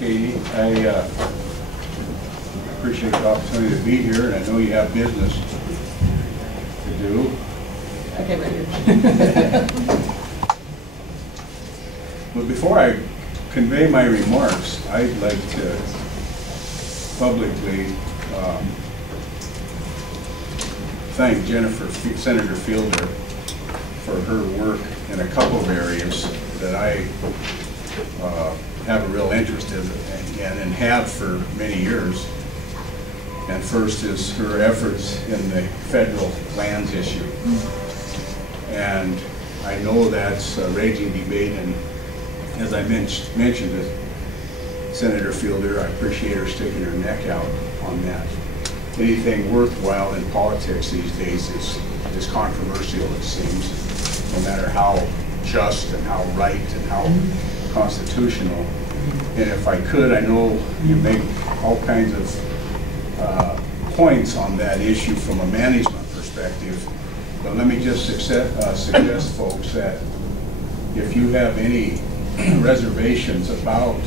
Katie. I appreciate the opportunity to be here, and I know you have business to do. Okay, right here. But before I convey my remarks, I'd like to publicly thank Senator Fielder for her work in a couple of areas that I have a real interest in and have for many years. And first is her efforts in the federal lands issue. And I know that's a raging debate, and as I mentioned to Senator Fielder, I appreciate her sticking her neck out on that. Anything worthwhile in politics these days is controversial, it seems, no matter how just and how right and how constitutional. And if I could, I know you make all kinds of points on that issue from a management perspective, but let me just suggest folks that if you have any reservations about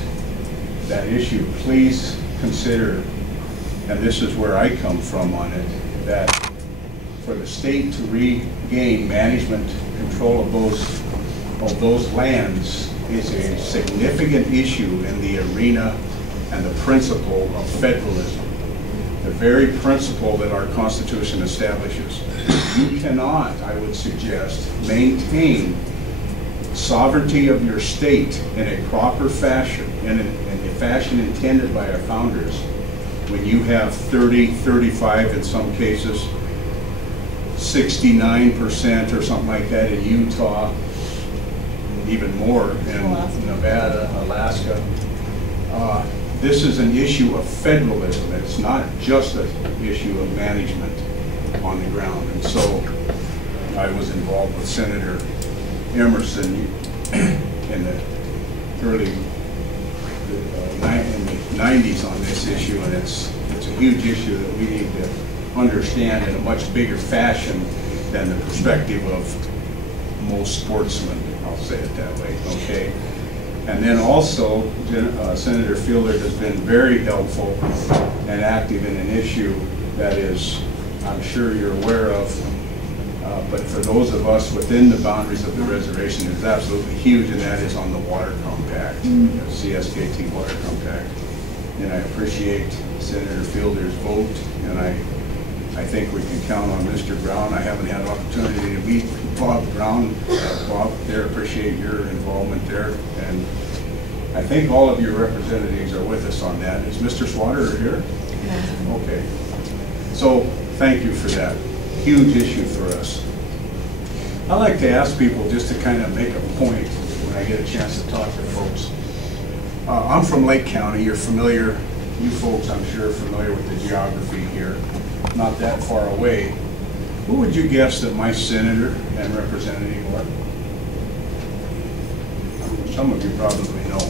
that issue, please consider, and this is where I come from on it, that for the state to regain management control of those lands is a significant issue in the arena and the principle of federalism, the very principle that our Constitution establishes. You cannot, I would suggest, maintain sovereignty of your state in a proper fashion, in a fashion intended by our founders, when you have 30, 35, in some cases, 69% or something like that in Utah, even more in Nevada, Alaska. This is an issue of federalism. It's not just an issue of management on the ground. And so I was involved with Senator Emerson in the early 90s on this issue, and it's a huge issue that we need to understand in a much bigger fashion than the perspective of most sportsmen, I'll say it that way, okay? And then also, Senator Fielder has been very helpful and active in an issue that is, I'm sure you're aware of, but for those of us within the boundaries of the reservation, is absolutely huge, and that is on the water compact, the CSKT water compact. And I appreciate Senator Fielder's vote, and I think we can count on Mr. Brown. I haven't had an opportunity to meet Bob Brown. Bob, there, appreciate your involvement there. And I think all of your representatives are with us on that. Is Mr. Swatter here? Yeah. Okay. So thank you for that. Huge issue for us. I like to ask people just to kind of make a point when I get a chance to talk to folks. I'm from Lake County. You're familiar, you folks I'm sure are familiar with the geography here. Not that far away. Who would you guess that my senator and representative were? Some of you probably know.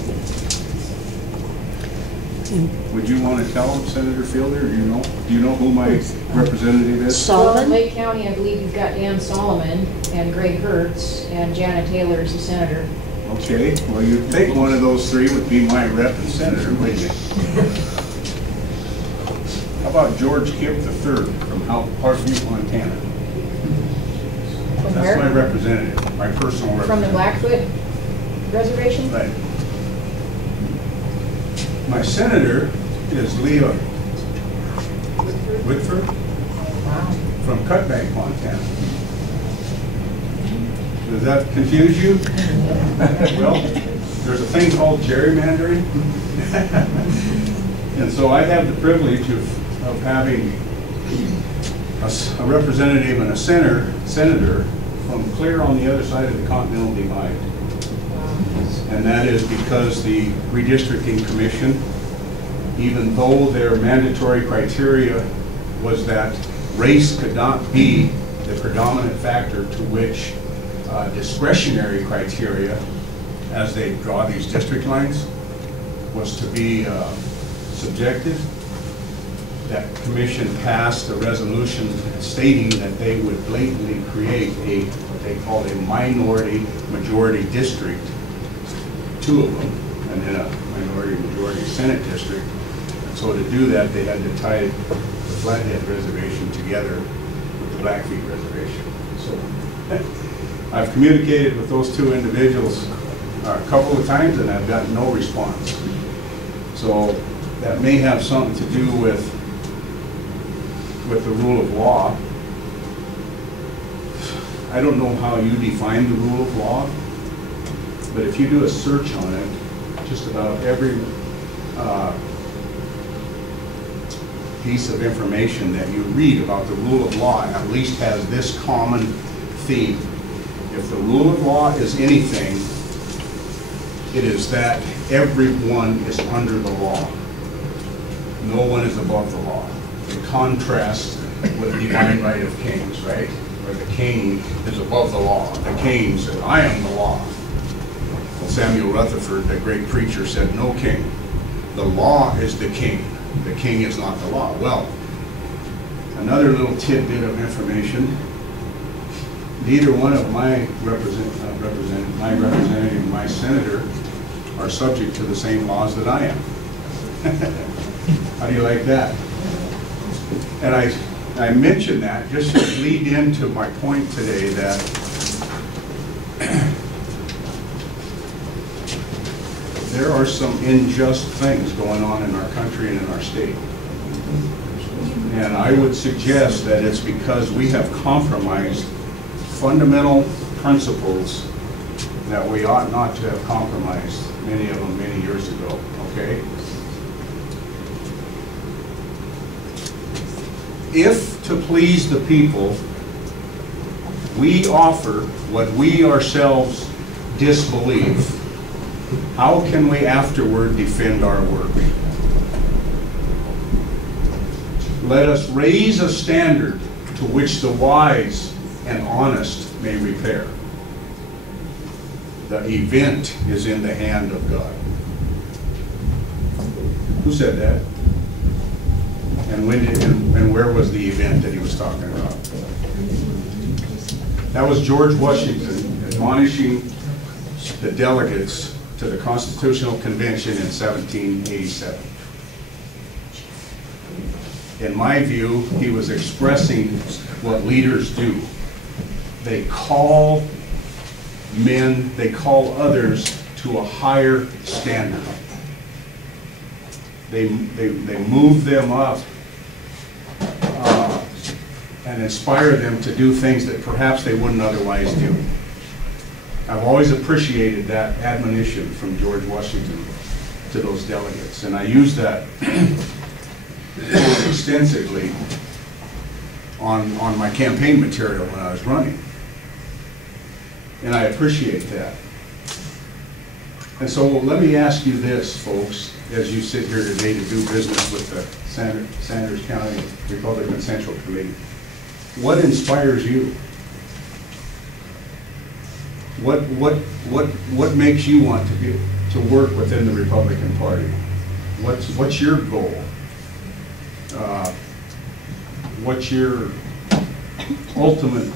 Would you want to tell them, Senator Fielder? Do you know who my representative is? Well, in Lake County, I believe you've got Dan Solomon and Greg Hertz, and Janet Taylor is the senator. Okay, well, you'd think one of those three would be my rep and senator, wouldn't you? How about George Kipp III from Parkview, Montana? From That's where? my representative, my personal representative. From the Blackfoot Reservation? Right. My senator is Leah Whitford from Cutbank, Montana. Does that confuse you? Well, there's a thing called gerrymandering. And so I have the privilege of having a representative and a senator from clear on the other side of the Continental Divide. And that is because the redistricting commission, even though their mandatory criteria was that race could not be the predominant factor to which discretionary criteria, as they draw these district lines, was to be subjective, that commission passed a resolution stating that they would blatantly create what they called a minority majority district, 2 of them, and then a minority-majority Senate district. And so to do that, they had to tie the Flathead Reservation together with the Blackfeet Reservation. So I've communicated with those two individuals a couple of times, and I've gotten no response. So that may have something to do with the rule of law. I don't know how you define the rule of law, but if you do a search on it, just about every piece of information that you read about the rule of law at least has this common theme. If the rule of law is anything, it is that everyone is under the law. No one is above the law. In contrast with the divine right of kings, right? Where the king is above the law. The king said, I am the law. Well, Samuel Rutherford, the great preacher, said, no king. The law is the king. The king is not the law. Well, another little tidbit of information. Neither one of my representative, my senator, are subject to the same laws that I am. How do you like that? And I mention that just to lead into my point today that there are some unjust things going on in our country and in our state. And I would suggest that it's because we have compromised fundamental principles that we ought not to have compromised, many of them many years ago, okay? If, to please the people, we offer what we ourselves disbelieve, how can we afterward defend our work? Let us raise a standard to which the wise and honest may repair. The event is in the hand of God. Who said that? And when did, and where was the event that he was talking about? That was George Washington admonishing the delegates to the Constitutional Convention in 1787. In my view, he was expressing what leaders do. They call men, they call others to a higher standard. They move them up and inspire them to do things that perhaps they wouldn't otherwise do. I've always appreciated that admonition from George Washington to those delegates, and I used that extensively on my campaign material when I was running. And I appreciate that. And so let me ask you this, folks, as you sit here today to do business with the Sanders County Republican Central Committee. What inspires you? What makes you want to work within the Republican Party? What's your goal? What's your ultimate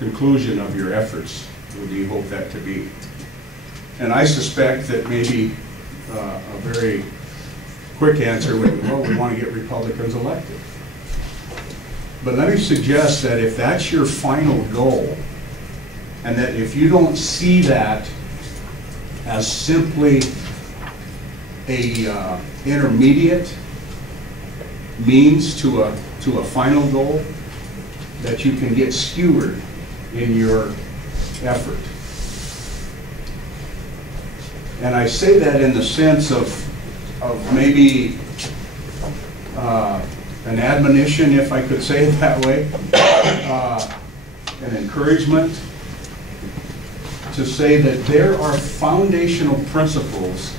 conclusion of your efforts? What do you hope that to be? And I suspect that maybe a very quick answer would be, well, we want to get Republicans elected. But let me suggest that if that's your final goal, and that if you don't see that as simply a intermediate means to a final goal, that you can get skewered in your effort. And I say that in the sense of maybe an admonition, if I could say it that way, an encouragement to say that there are foundational principles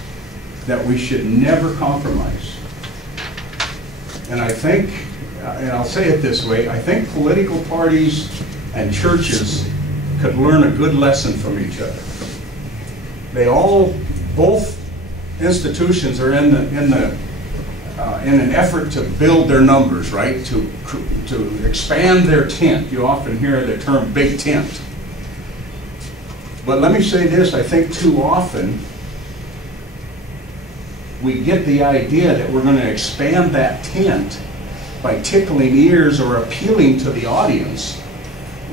that we should never compromise. And I think, and I'll say it this way, I think political parties and churches could learn a good lesson from each other. Both institutions are in an effort to build their numbers, right? To expand their tent. You often hear the term big tent. But let me say this, I think too often we get the idea that we're going to expand that tent by tickling ears or appealing to the audience,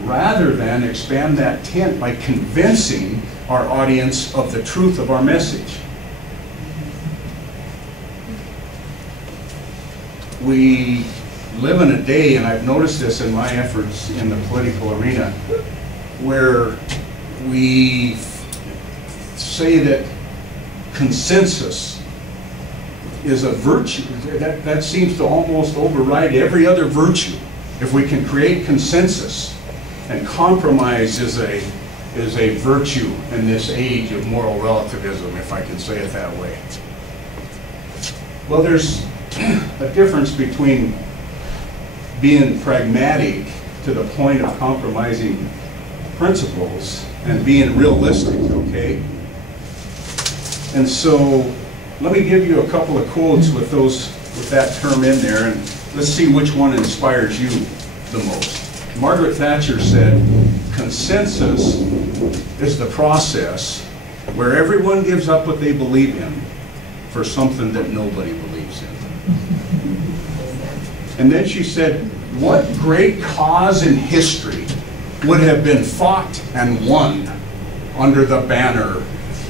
rather than expand that tent by convincing our audience of the truth of our message. We live in a day, and I've noticed this in my efforts in the political arena, where we say that consensus is a virtue. That seems to almost override every other virtue. If we can create consensus, and compromise is a virtue in this age of moral relativism, if I can say it that way. Well, there's a difference between being pragmatic to the point of compromising principles and being realistic, okay? And so let me give you a couple of quotes with that term in there, and let's see which one inspires you the most. Margaret Thatcher said, "Consensus is the process where everyone gives up what they believe in for something that nobody believes in." And then she said, "What great cause in history would have been fought and won under the banner,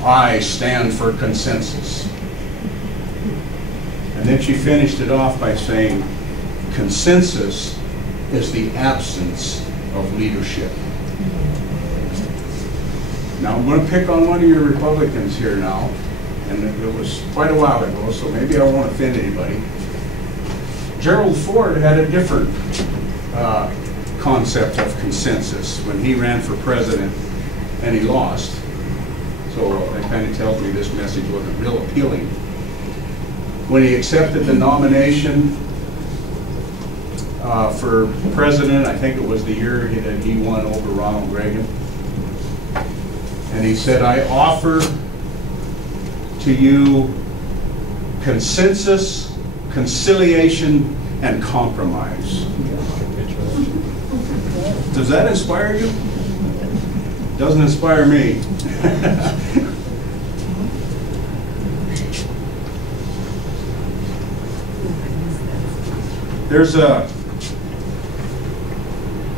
'I stand for consensus'?" And then she finished it off by saying, "Consensus is the absence of leadership." Now I'm going to pick on one of your Republicans here now, and it was quite a while ago, so maybe I won't offend anybody. Gerald Ford had a different concept of consensus when he ran for president and he lost. So that kind of tells me this message wasn't real appealing. When he accepted the nomination for president, I think it was the year that he won over Ronald Reagan, and he said, "I offer to you consensus, conciliation, and compromise." Does that inspire you? Doesn't inspire me.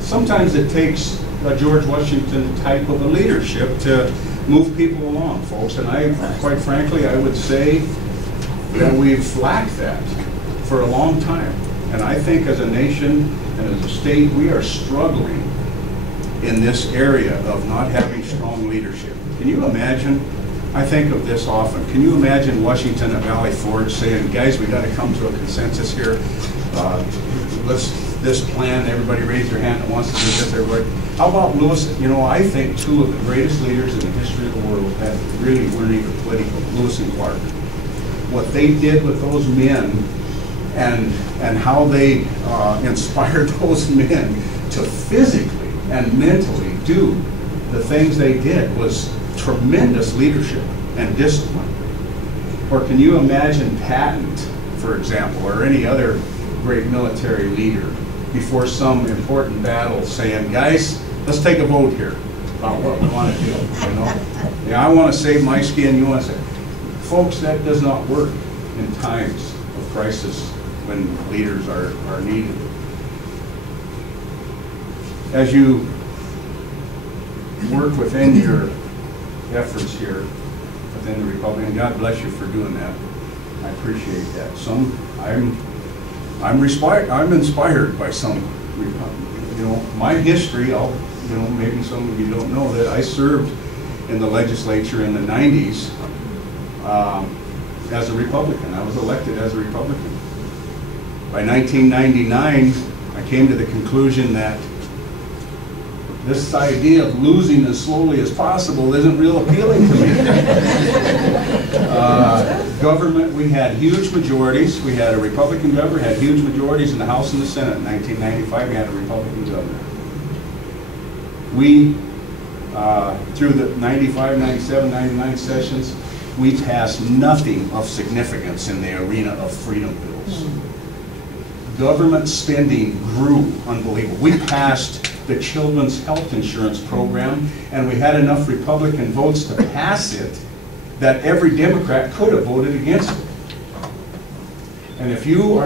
Sometimes it takes a George Washington type of a leadership to move people along, folks, and quite frankly, I would say that we've lacked that for a long time. And I think as a nation and as a state, we are struggling in this area of not having strong leadership. Can you imagine? I think of this often. Can you imagine Washington at Valley Forge saying, "Guys, we got to come to a consensus here. This plan, everybody raise their hand that wants to do this, everybody." How about Lewis? You know, I think two of the greatest leaders in the history of the world that really weren't even political, Lewis and Clark. What they did with those men and how they inspired those men to physically and mentally do the things they did was tremendous leadership and discipline. Or can you imagine Patton, for example, or any other great military leader before some important battle saying, "Guys, let's take a vote here about what we want to do, you know? Yeah, I want to save my skin, you want to save." Folks, that does not work in times of crisis when leaders are needed. As you work within your efforts here within the Republic, God bless you for doing that. I appreciate that. I'm inspired by some, you know, my history. Maybe some of you don't know that I served in the legislature in the 90s as a Republican. I was elected as a Republican. By 1999, I came to the conclusion that this idea of losing as slowly as possible isn't real appealing to me. Government, we had huge majorities. We had a Republican governor, had huge majorities in the House and the Senate. In 1995, we had a Republican governor. We, through the 95, 97, 99 sessions, we passed nothing of significance in the arena of freedom bills. Government spending grew unbelievable. We passed the children's health insurance program, and we had enough Republican votes to pass it that every Democrat could have voted against it. And if you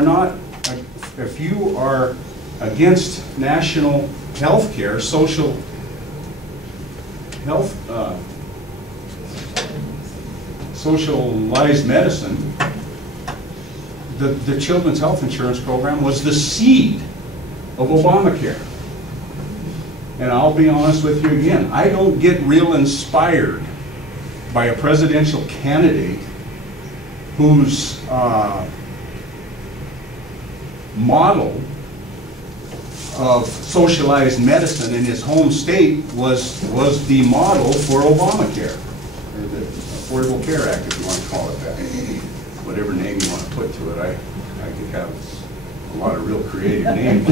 are against national health care, social health, socialized medicine, the children's health insurance program was the seed of Obamacare. And I'll be honest with you again, I don't get real inspired by a presidential candidate whose model of socialized medicine in his home state was the model for Obamacare, or the Affordable Care Act, if you want to call it that. Whatever name you want to put to it, I could have a lot of real creative names.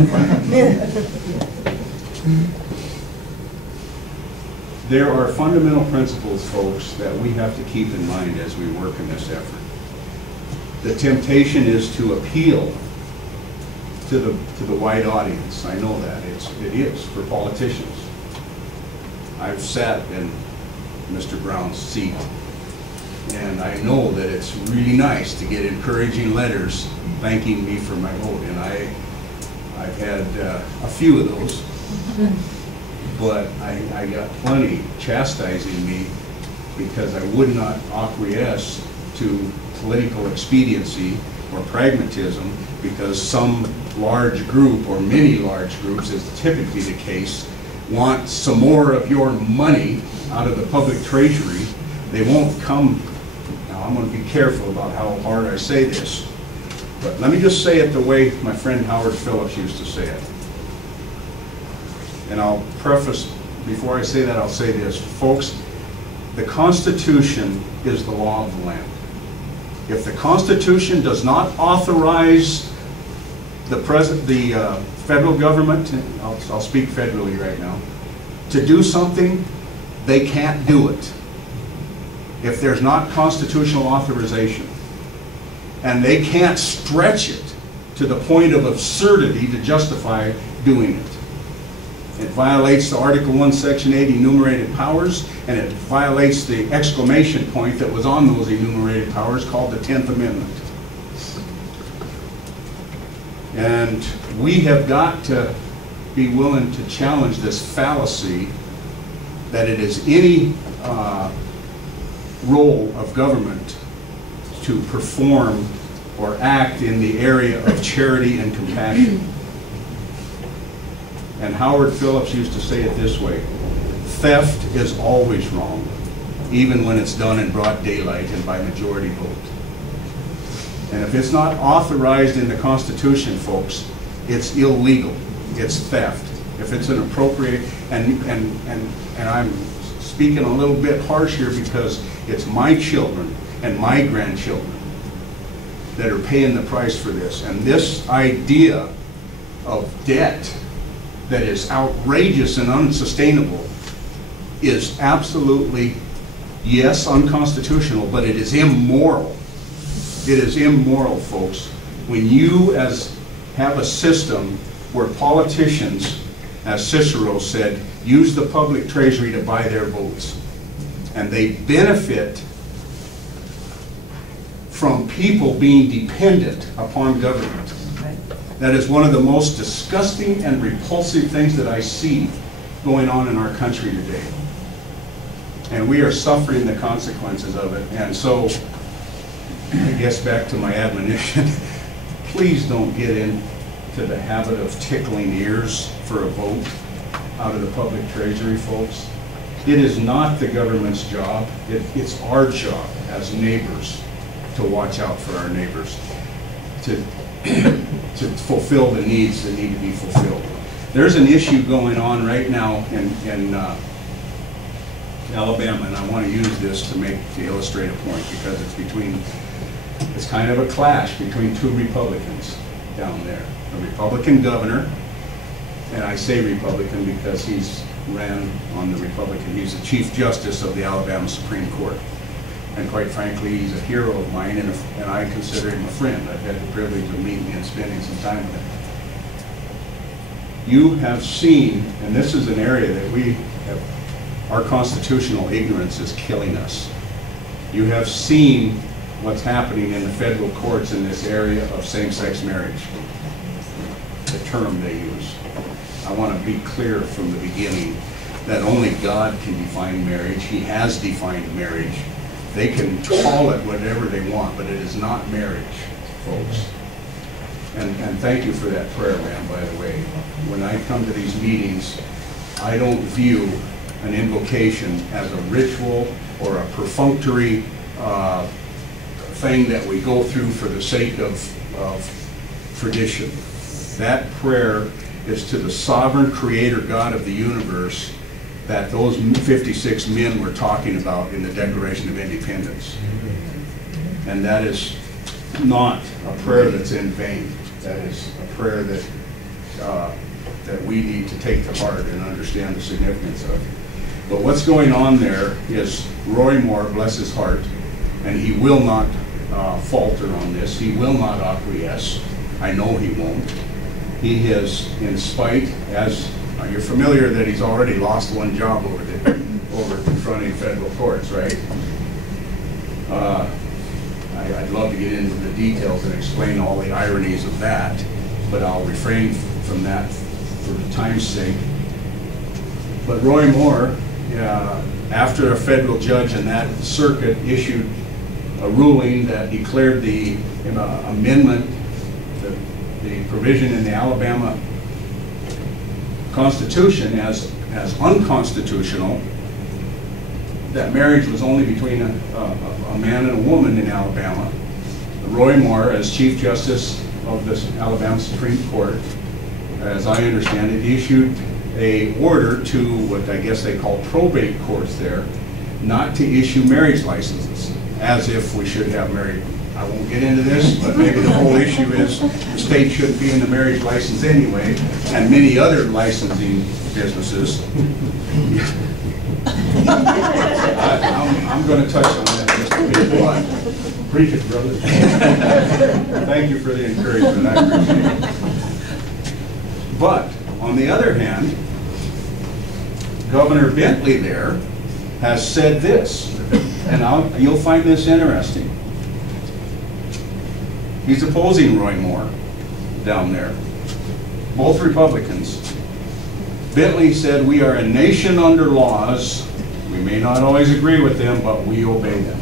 There are fundamental principles, folks, that we have to keep in mind as we work in this effort. The temptation is to appeal to the wide audience. I know that. It is for politicians. I've sat in Mr. Brown's seat, and I know that it's really nice to get encouraging letters thanking me for my vote, and I've had a few of those, but I got plenty chastising me because I would not acquiesce to political expediency or pragmatism because some large group, or many large groups, is typically the case, want some more of your money out of the public treasury. They won't come. Now, I'm going to be careful about how hard I say this, but let me just say it the way my friend Howard Phillips used to say it. And I'll preface, before I say that, I'll say this. Folks, the Constitution is the law of the land. If the Constitution does not authorize the federal government, I'll speak federally right now, to do something, they can't do it if there's not constitutional authorization. And they can't stretch it to the point of absurdity to justify doing it. It violates the Article 1, Section 8 enumerated powers, and it violates the exclamation point that was on those enumerated powers called the 10th Amendment. And we have got to be willing to challenge this fallacy that it is any role of government to perform or act in the area of charity and compassion. And Howard Phillips used to say it this way: theft is always wrong, even when it's done in broad daylight and by majority vote. And if it's not authorized in the Constitution, folks, it's illegal. It's theft. If it's an appropriate, and I'm speaking a little bit harsh here because it's my children and my grandchildren that are paying the price for this. And this idea of debt that is outrageous and unsustainable is absolutely, yes, unconstitutional, but it is immoral. It is immoral, folks. When you have a system where politicians, as Cicero said, use the public treasury to buy their votes, and they benefit from people being dependent upon government. That is one of the most disgusting and repulsive things that I see going on in our country today. And we are suffering the consequences of it. And so, I guess back to my admonition, please don't get into the habit of tickling ears for a vote out of the public treasury, folks. It is not the government's job. It's our job as neighbors to watch out for our neighbors, to fulfill the needs that need to be fulfilled. There's an issue going on right now in Alabama, and I want to use this to illustrate a point because it's kind of a clash between two Republicans down there. A Republican governor, and I say Republican because he's ran on the Republican. He's the Chief Justice of the Alabama Supreme Court. And quite frankly, he's a hero of mine, and I consider him a friend. I've had the privilege of meeting and spending some time with him. You have seen, and this is an area that we have, our constitutional ignorance is killing us. You have seen what's happening in the federal courts in this area of same-sex marriage, the term they use. I want to be clear from the beginning that only God can define marriage. He has defined marriage. They can call it whatever they want, but it is not marriage, folks. And thank you for that prayer, ma'am, by the way. When I come to these meetings, I don't view an invocation as a ritual or a perfunctory thing that we go through for the sake of tradition. That prayer is to the sovereign creator God of the universe that those 56 men were talking about in the Declaration of Independence. And that is not a prayer that's in vain. That is a prayer that that we need to take to heart and understand the significance of. But what's going on there is Roy Moore, bless his heart, and he will not falter on this. He will not acquiesce. I know he won't. He is, in spite, as you're familiar that he's already lost one job over confronting federal courts, right? I'd love to get into the details and explain all the ironies of that, but I'll refrain from that for time's sake. But Roy Moore, after a federal judge in that circuit issued a ruling that declared the amendment, the provision in the Alabama Constitution as unconstitutional, that marriage was only between a man and a woman in Alabama. Roy Moore, as Chief Justice of the Alabama Supreme Court, as I understand it, issued a order to what I guess they call probate courts there, not to issue marriage licenses, as if we should have married. I won't get into this, but maybe the whole issue is the state shouldn't be in the marriage license anyway, and many other licensing businesses. I'm going to touch on that just a bit. Preach it, brother. Thank you for the encouragement. I appreciate it. But on the other hand, Governor Bentley there has said this, and you'll find this interesting. He's opposing Roy Moore down there, both Republicans. Bentley said, "We are a nation under laws. We may not always agree with them, but we obey them.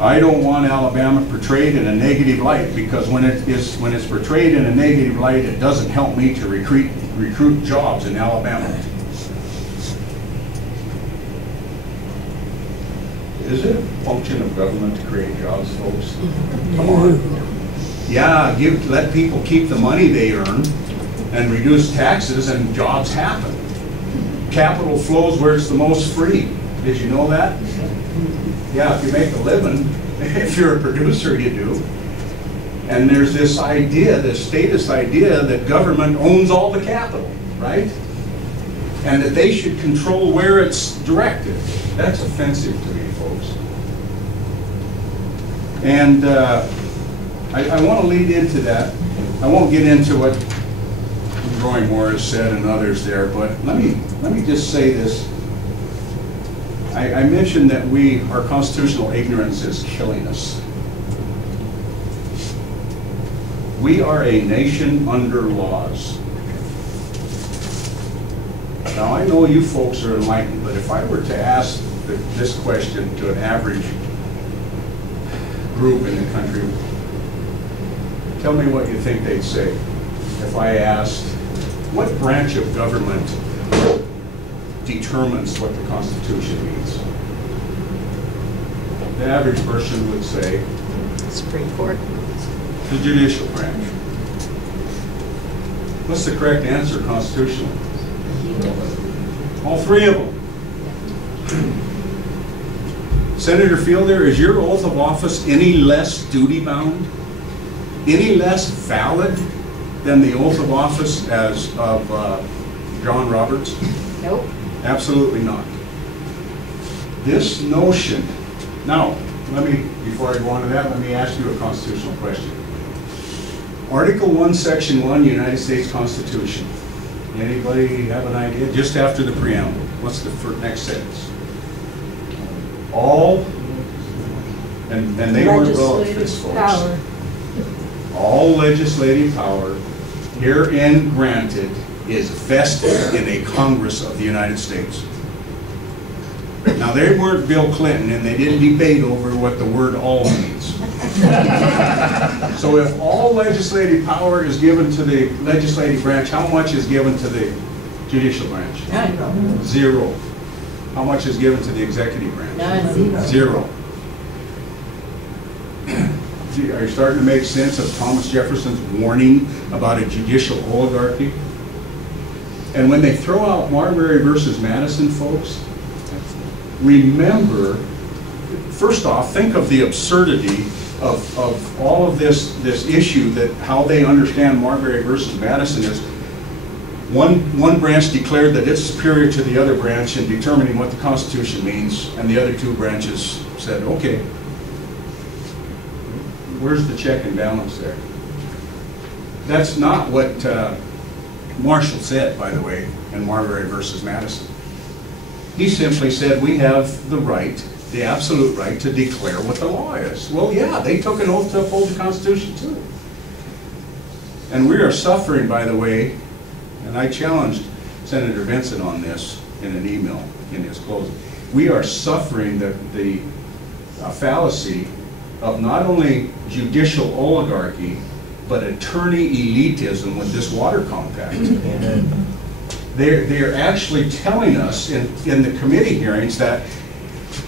I don't want Alabama portrayed in a negative light, because when it's portrayed in a negative light, it doesn't help me to recruit jobs in Alabama." Is it a function of government to create jobs, folks? Come on. Yeah, let people keep the money they earn and reduce taxes, and jobs happen. Capital flows where it's the most free. Did you know that? Yeah, if you make a living, if you're a producer, you do. And there's this idea, this statist idea, that government owns all the capital, right? And that they should control where it's directed. That's offensive to me, folks. And I want to lead into that. I won't get into what Roy Moore has said and others there, but let me just say this. I mentioned that our constitutional ignorance is killing us. We are a nation under laws. Now, I know you folks are enlightened, but if I were to ask this question to an average group in the country, tell me what you think they'd say if I asked, what branch of government determines what the Constitution means? The average person would say, Supreme Court. The judicial branch. What's the correct answer constitutionally? All three of them. Senator Fielder, is your oath of office any less duty-bound? Any less valid than the oath of office of John Roberts? Nope. Absolutely not. This notion, now, before I go on to that, let me ask you a constitutional question. Article 1, Section 1, United States Constitution. Anybody have an idea? Just after the preamble. What's the next sentence? All, and they weren't relatives, folks. Power. All legislative power herein granted is vested in a Congress of the United States. Now, they weren't Bill Clinton, and they didn't debate over what the word all means. So if all legislative power is given to the legislative branch, how much is given to the judicial branch? None. Zero. How much is given to the executive branch? None. Zero. Are you starting to make sense of Thomas Jefferson's warning about a judicial oligarchy? And when they throw out Marbury versus Madison, folks, remember, first off, think of the absurdity of all of this issue, that how they understand Marbury versus Madison is one branch declared that it's superior to the other branch in determining what the Constitution means, and the other two branches said, okay, where's the check and balance there? That's not what Marshall said, by the way, in Marbury versus Madison. He simply said we have the right, the absolute right, to declare what the law is. Well, yeah, they took an oath to uphold the Constitution too. And we are suffering, by the way, and I challenged Senator Vincent on this in an email in his closing. We are suffering the fallacy of not only judicial oligarchy, but attorney elitism with this water compact. They're actually telling us in the committee hearings that,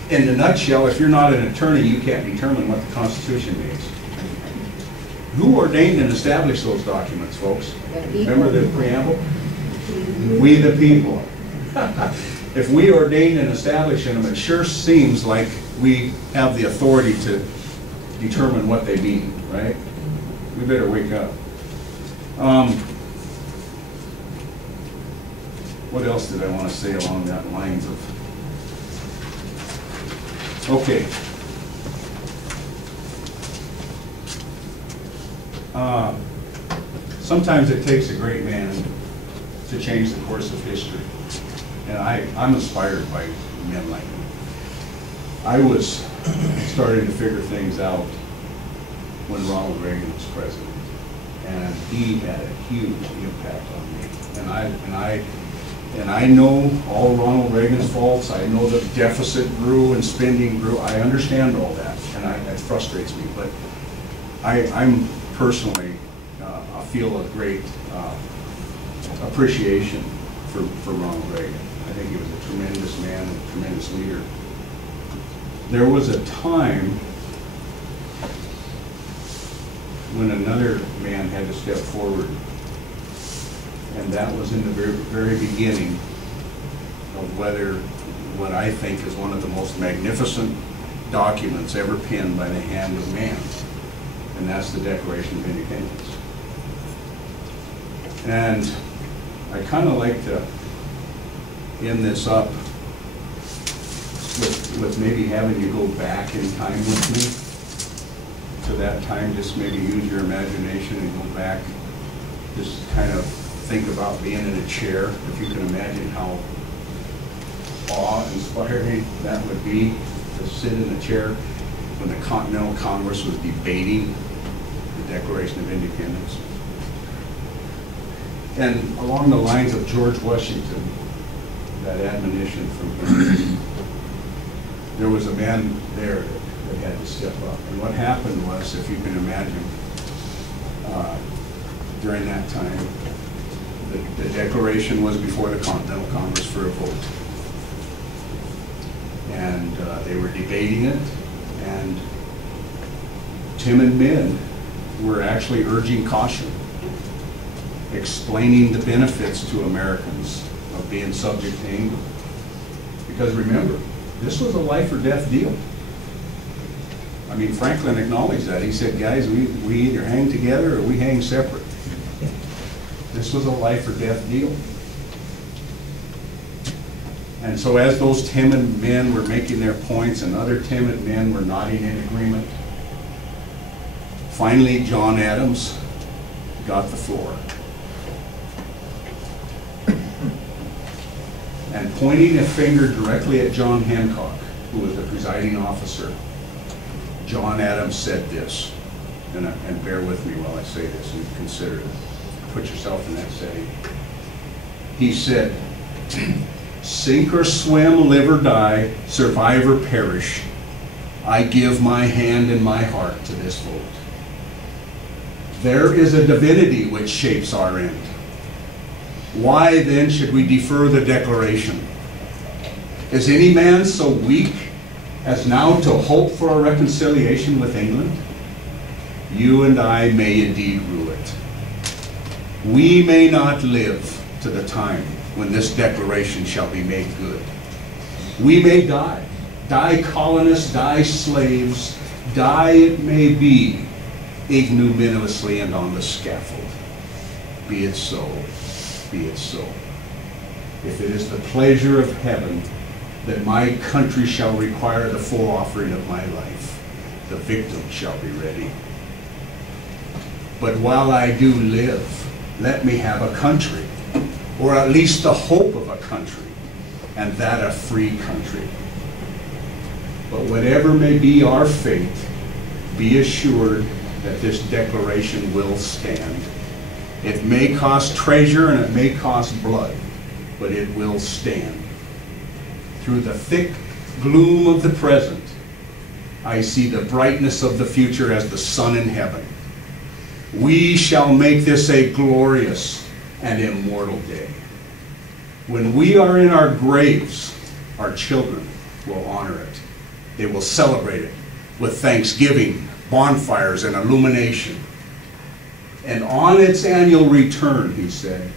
in a nutshell, if you're not an attorney, you can't determine what the Constitution means. Who ordained and established those documents, folks? Remember the preamble? We the people. If we ordain and establish them, it sure seems like we have the authority to determine what they mean, right? We better wake up. What else did I want to say along that lines of? Okay. Sometimes it takes a great man to change the course of history, and I'm inspired by men like him. I was starting to figure things out when Ronald Reagan was president, and he had a huge impact on me. And I know all Ronald Reagan's faults. I know the deficit grew and spending grew. I understand all that, and it frustrates me. But I'm personally, I feel a great appreciation for Ronald Reagan. I think he was a tremendous man and a tremendous leader. There was a time when another man had to step forward, and that was in the very beginning of what I think is one of the most magnificent documents ever penned by the hand of man, and that's the Declaration of Independence. And I kind of like to end this up with maybe having you go back in time with me to that time. Just maybe use your imagination and go back, just kind of think about being in a chair. If you can imagine how awe-inspiring that would be, to sit in a chair when the Continental Congress was debating the Declaration of Independence. And along the lines of George Washington, that admonition from him, there was a man there that had to step up. And what happened was, if you can imagine, during that time, the Declaration was before the Continental Congress for a vote. And they were debating it, and timid men were actually urging caution, explaining the benefits to Americans of being subject to England. Because remember, this was a life or death deal. I mean, Franklin acknowledged that. He said, guys, we either hang together or we hang separate. This was a life or death deal. And so as those timid men were making their points and other timid men were nodding in agreement, finally John Adams got the floor. And pointing a finger directly at John Hancock, who was the presiding officer, John Adams said this, and bear with me while I say this and consider it. Put yourself in that setting. He said, "Sink or swim, live or die, survive or perish, I give my hand and my heart to this vote. There is a divinity which shapes our end. Why then should we defer the declaration? Is any man so weak as now to hope for a reconciliation with England? You and I may indeed rue it. We may not live to the time when this declaration shall be made good. We may die. Die colonists, die slaves, die it may be, ignominiously and on the scaffold. Be it so, be it so. If it is the pleasure of heaven that my country shall require the full offering of my life, the victim shall be ready. But while I do live, let me have a country, or at least the hope of a country, and that a free country. But whatever may be our fate, be assured that this declaration will stand. It may cost treasure and it may cost blood, but it will stand. Through the thick gloom of the present, I see the brightness of the future as the sun in heaven. We shall make this a glorious and immortal day. When we are in our graves, our children will honor it. They will celebrate it with thanksgiving, bonfires, and illumination. And on its annual return, he said,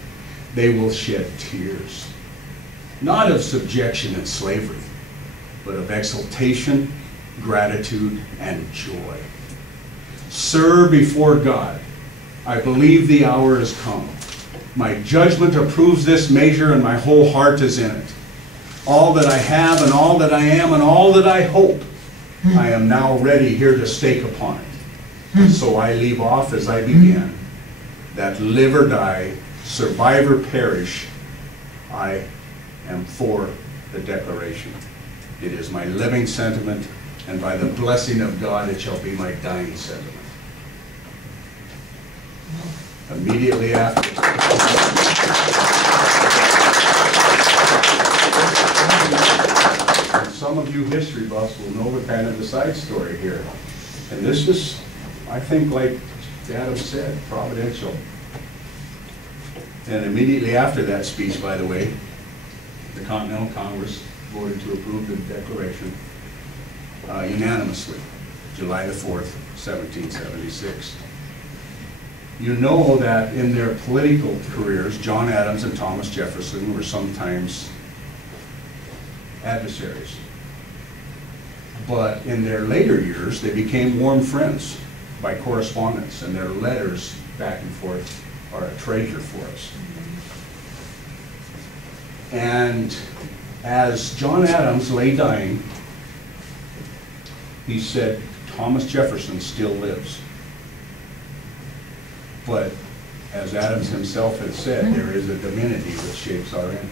they will shed tears, not of subjection and slavery, but of exultation, gratitude, and joy. Sir, before God, I believe the hour has come. My judgment approves this measure, and my whole heart is in it. All that I have and all that I am and all that I hope, I am now ready here to stake upon it. And so I leave off as I began, that live or die, survive or perish, I am for the declaration. It is my living sentiment, and by the blessing of God it shall be my dying sentiment. Immediately after. Some of you history buffs will know the kind of the side story here. And this is, I think, like Adam said, providential. And immediately after that speech, by the way, the Continental Congress voted to approve the declaration unanimously, July the 4th, 1776. You know that in their political careers, John Adams and Thomas Jefferson were sometimes adversaries. But in their later years, they became warm friends by correspondence, and their letters back and forth are a treasure for us. And as John Adams lay dying, he said, Thomas Jefferson still lives. But as Adams himself had said, there is a divinity which shapes our end.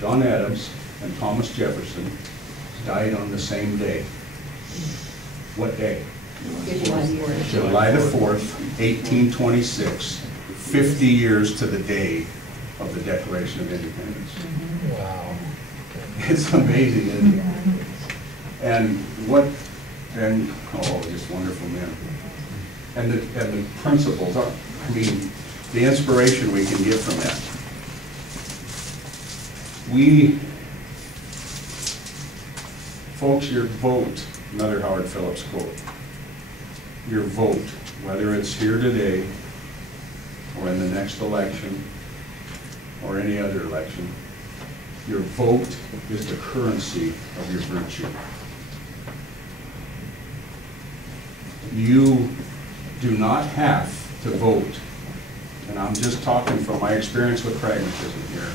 John Adams and Thomas Jefferson died on the same day. What day? July the 4th, 1826, 50 years to the day of the Declaration of Independence. Wow. It's amazing, isn't it? And just wonderful men. And the principles are, I mean, the inspiration we can get from that. Folks, your vote, another Howard Phillips quote, your vote, whether it's here today or in the next election or any other election, your vote is the currency of your virtue. You do not have to vote, and I'm just talking from my experience with pragmatism here,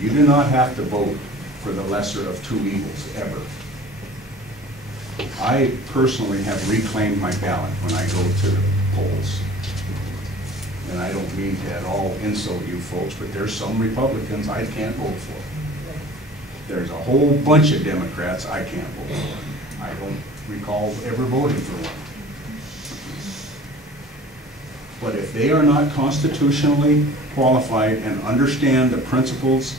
you do not have to vote for the lesser of two evils, ever. I personally have reclaimed my ballot when I go to the polls. And I don't mean to at all insult you folks, but there's some Republicans I can't vote for. There's a whole bunch of Democrats I can't vote for. I don't recall ever voting for one. But if they are not constitutionally qualified and understand the principles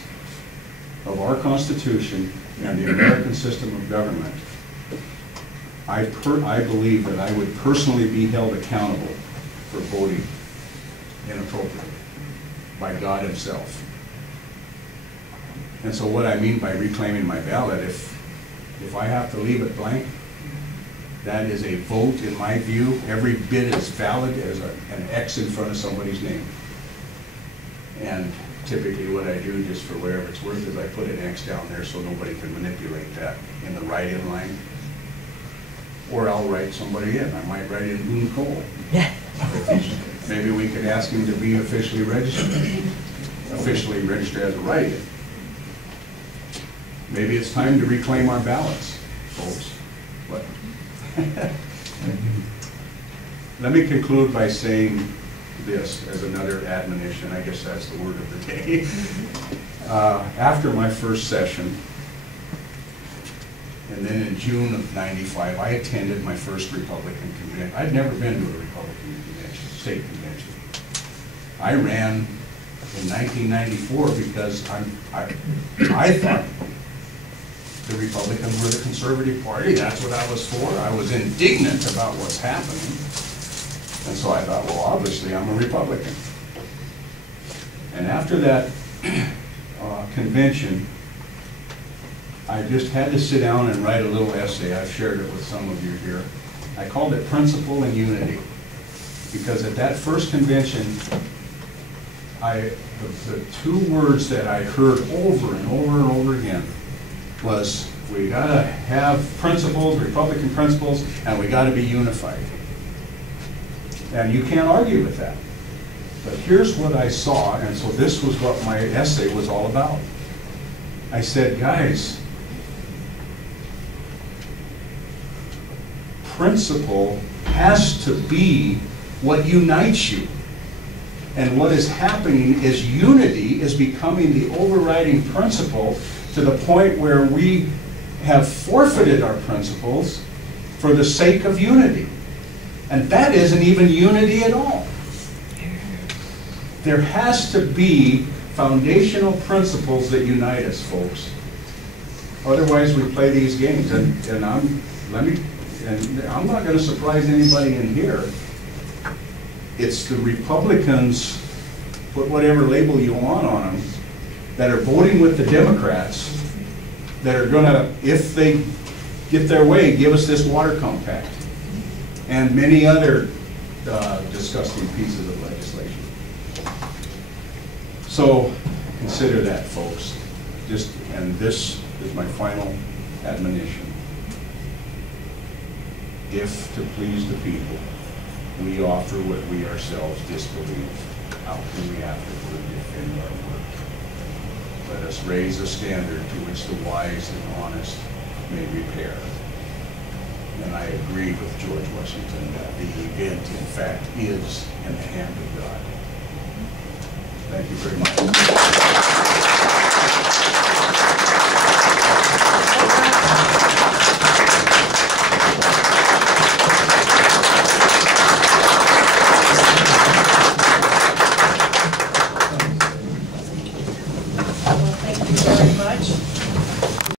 of our Constitution and the American system of government, I believe that I would personally be held accountable for voting inappropriately by God himself. And so what I mean by reclaiming my ballot, if I have to leave it blank, that is a vote, in my view, every bit as valid as an X in front of somebody's name. And typically what I do, just for whatever it's worth, is I put an X down there so nobody can manipulate that in the write-in line. Or I'll write somebody in. I might write in Boone Cole. Maybe we could ask him to be officially registered as a write-in. Maybe it's time to reclaim our ballots, folks. But let me conclude by saying this as another admonition. I guess that's the word of the day. After my first session, and then in June of '95, I attended my first Republican convention. I'd never been to a Republican convention, state convention. I ran in 1994 because I thought the Republicans were the conservative party. That's what I was for. I was indignant about what's happening. And so I thought, well, obviously I'm a Republican. And after that convention, I just had to sit down and write a little essay. I've shared it with some of you here. I called it Principle and Unity. Because at that first convention, the two words that I heard over and over and over again was, we gotta have principles, Republican principles, and we gotta be unified. And you can't argue with that. But here's what I saw, and so this was what my essay was all about. I said, guys, principle has to be what unites you. And what is happening is unity is becoming the overriding principle, to the point where we have forfeited our principles for the sake of unity. And that isn't even unity at all. There has to be foundational principles that unite us, folks. Otherwise we play these games. And I'm not going to surprise anybody in here. It's the Republicans, put whatever label you want on them, that are voting with the Democrats, that are going to, if they get their way, give us this water compact and many other disgusting pieces of legislation. So consider that, folks. And this is my final admonition. If, to please the people, we offer what we ourselves disbelieve, how can we afterward defend our work? Let us raise a standard to which the wise and honest may repair. And I agree with George Washington that the event, in fact, is in the hand of God. Thank you very much.